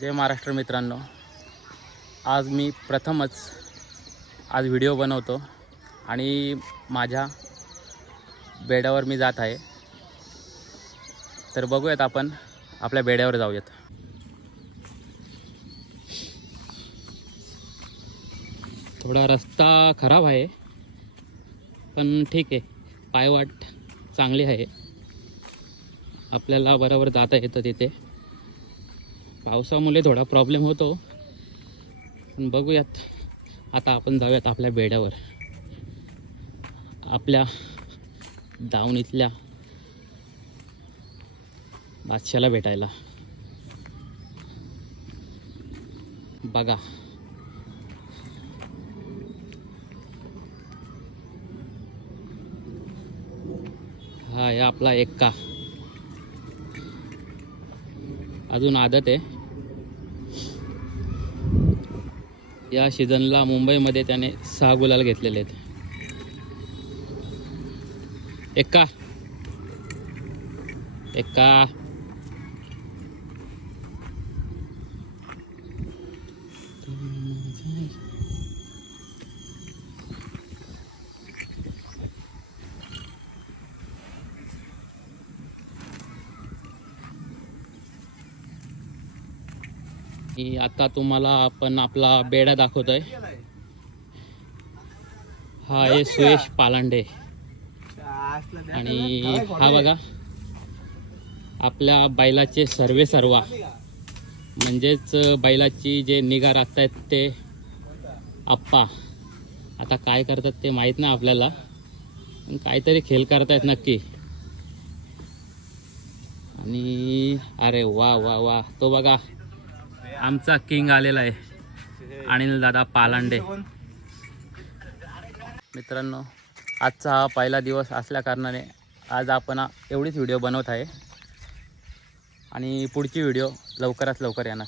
जय महाराष्ट्र मित्रांनो, आज मी प्रथमच व्हिडिओ बनवतो आणि माझ्या बेड्यावर मी जात आहे। तर बघूयात, आपण आपल्या बेड्यावर जाऊयात। थोडा रस्ता खराब आहे पण ठीक आहे, पायवाट चांगली आहे, आपल्याला बरोबर जाता येतं। तिथे पावसामुळे थोडा प्रॉब्लेम होतो, पण बघूयात। आता आपण जाऊयात आपल्या बेड्यावर, आपल्या दावणीतल्या बादशाला भेटायला। बघा, हा आहे आपला एक्का। अजून आदत आहे। या सीझनला मुंबईमध्ये त्याने 6 गुलाल घेतलेले आहेत। एक्का एक्का आता तुम्हाला आपण आपला बेडा दाखवतोय। हा आहे सुयश पालांडे आणि हा बघा आपल्या बैलाचे सर्वेसर्वा, म्हणजेच बैलाची जे निगा राखतायत ते आप्पा। आता काय करतात ते माहीत नाही आपल्याला, पण काहीतरी खेळ करतायत नक्की। आणि अरे वा वा वा, तो बघा आमचा किंग आलेला आहे, अनिल दादा पालांडे। मित्रांनो, आजचा हा पहिला दिवस असल्या कारणाने आज आपण एवढीच व्हिडिओ बनवत आहे आणि पुढची व्हिडिओ लवकरात लवकर येणार।